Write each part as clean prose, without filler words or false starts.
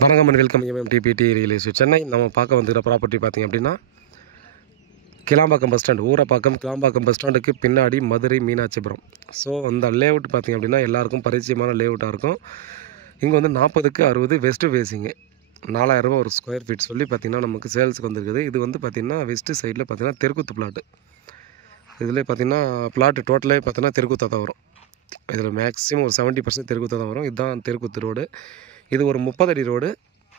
வணக்கம் and welcome MMDPD real estate Chennai. நம்ம பார்க்க வந்துக்கிற ப்ராப்பர்ட்டி பார்த்திங்க அப்படின்னா Kilambakkam bus stand, Urapakkam Kilambakkam bus ஸ்டாண்டுக்கு பின்னாடி மதுரை மீனாட்சிபுரம். ஸோ அந்த லேஅவுட் பார்த்திங்க அப்படின்னா எல்லாருக்கும் பரிச்சயமான லேஅவுட்டாக இருக்கும். இங்கே வந்து 40க்கு 60 வெஸ்ட்டு ஃபேஸிங்கு 4000 ரூபா ஒரு ஸ்கொயர் ஃபீட் சொல்லி பார்த்திங்கன்னா நமக்கு சேல்ஸுக்கு வந்துருக்குது. இது வந்து பார்த்திங்கன்னா வெஸ்ட்டு சைடில் பார்த்திங்கன்னா தெருக்குத்து பிளாட்டு. இதில் பார்த்திங்கன்னா பிளாட்டு டோட்டலே பார்த்திங்கன்னா தெருக்குத்தாக தான் வரும். இதில் மேக்ஸிமம் ஒரு 70% தெருக்குத்தாக தான் வரும். இதுதான் தெருக்குத்து ரோடு. இது ஒரு 30 அடி ரோடு.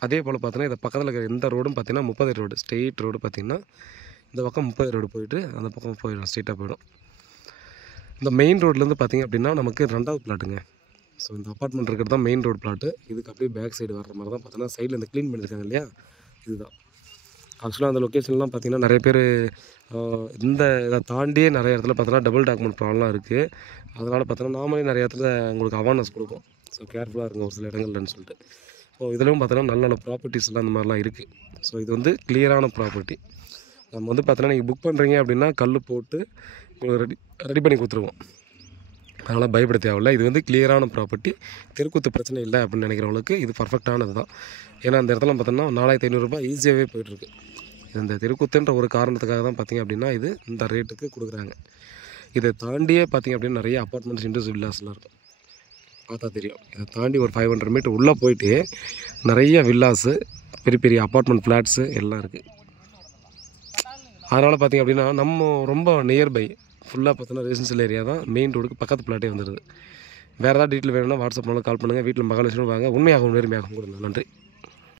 அதே போல் பார்த்தீங்கன்னா இது பக்கத்தில் இருக்கிற எந்த ரோடும் பார்த்தீங்கன்னா 30 அடி ரோடு, ஸ்ட்ரெயிட் ரோடு. பார்த்திங்கன்னா இந்த பக்கம் 30 ரோடு போயிட்டு அந்த பக்கம் போயிடும், ஸ்ட்ரெயிட்டாக போயிடும். இந்த மெயின் ரோட்லேருந்து பார்த்திங்க அப்படின்னா நமக்கு 2வது பிளாட்டுங்க. ஸோ இந்த அப்பார்ட்மெண்ட் இருக்கிறது தான் மெயின் ரோடு பிளாட்டு. இதுக்கு அப்படியே பேக் சைடு வர்ற மாதிரி தான் பார்த்தீங்கன்னா சைடில் இந்த க்ளீன் பண்ணியிருக்காங்க இல்லையா, இதுதான். ஆக்சுவலாக அந்த லொக்கேஷன்லாம் பார்த்திங்கன்னா நிறைய பேர் இந்த இதை தாண்டியே நிறைய இடத்துல பார்த்தீங்கன்னா டபுள் டாக்குமெண்ட் ப்ராப்ளம்லாம் இருக்குது. அதனால் பார்த்தீங்கன்னா நாமளே நிறைய இடத்துல உங்களுக்கு அவேர்னஸ் கொடுக்கும். ஸோ கேர்ஃபுல்லாக இருங்க ஒரு சில இடங்கள்லன்னு சொல்லிட்டு. ஸோ இதுலேயும் பார்த்தீங்கன்னா நல்ல நல்ல ப்ராப்பர்ட்டிஸ்லாம் அந்த மாதிரிலாம் இருக்குது. ஸோ இது வந்து கிளியரான ப்ராப்பர்ட்டி. நம்ம வந்து பார்த்தீங்கன்னா நீங்கள் புக் பண்ணுறீங்க அப்படின்னா கல் போட்டு உங்களுக்கு ரெடி பண்ணி கொடுத்துருவோம். அதனால் பயப்பட தேவையில்லை. இது வந்து கிளியரான ப்ராப்பர்ட்டி. தெருக்குத்து பிரச்சனை இல்லை அப்படின்னு நினைக்கிறவங்களுக்கு இது பர்ஃபெக்டானது தான். ஏன்னா அந்த இடத்துல பார்த்தோன்னா 4500 ரூபாய் ஈஸியாகவே போய்ட்டுருக்கு. இந்த தெருக்குத்துன்ற ஒரு காரணத்துக்காக தான் பார்த்திங்க அப்படின்னா இது இந்த ரேட்டுக்கு கொடுக்குறாங்க. இதை தாண்டியே பார்த்திங்க அப்படின்னா நிறைய அப்பார்ட்மெண்ட்ஸ், இண்டஸ்ட்ரி வில்லாஸ்லாம் இருக்கும். பார்த்தா தெரியும். இதை தாண்டி ஒரு 500 மீட்டர் உள்ளே போயிட்டு நிறைய வில்லாஸு, பெரிய பெரிய அப்பார்ட்மெண்ட் ஃப்ளாட்ஸு எல்லாம் இருக்குது. அதனால் பார்த்திங்க அப்படின்னா நம்ம ரொம்ப நியர்பை ஃபுல்லாக பார்த்தோன்னா ரெசிடென்ஷியல் ஏரியா தான். மெயின் ரோடுக்கு பக்கத்து பிளாட்டே வந்துடுது. வேறு ஏதாவது டீட்டெயில் வேணும்னா வாட்ஸ்அப் மூலம் கால் பண்ணுங்கள். வீட்டில் மகாலட்சுமி வாங்க, உண்மையாகவும் நேர்மையாகவும் கொடுங்க. நன்றி.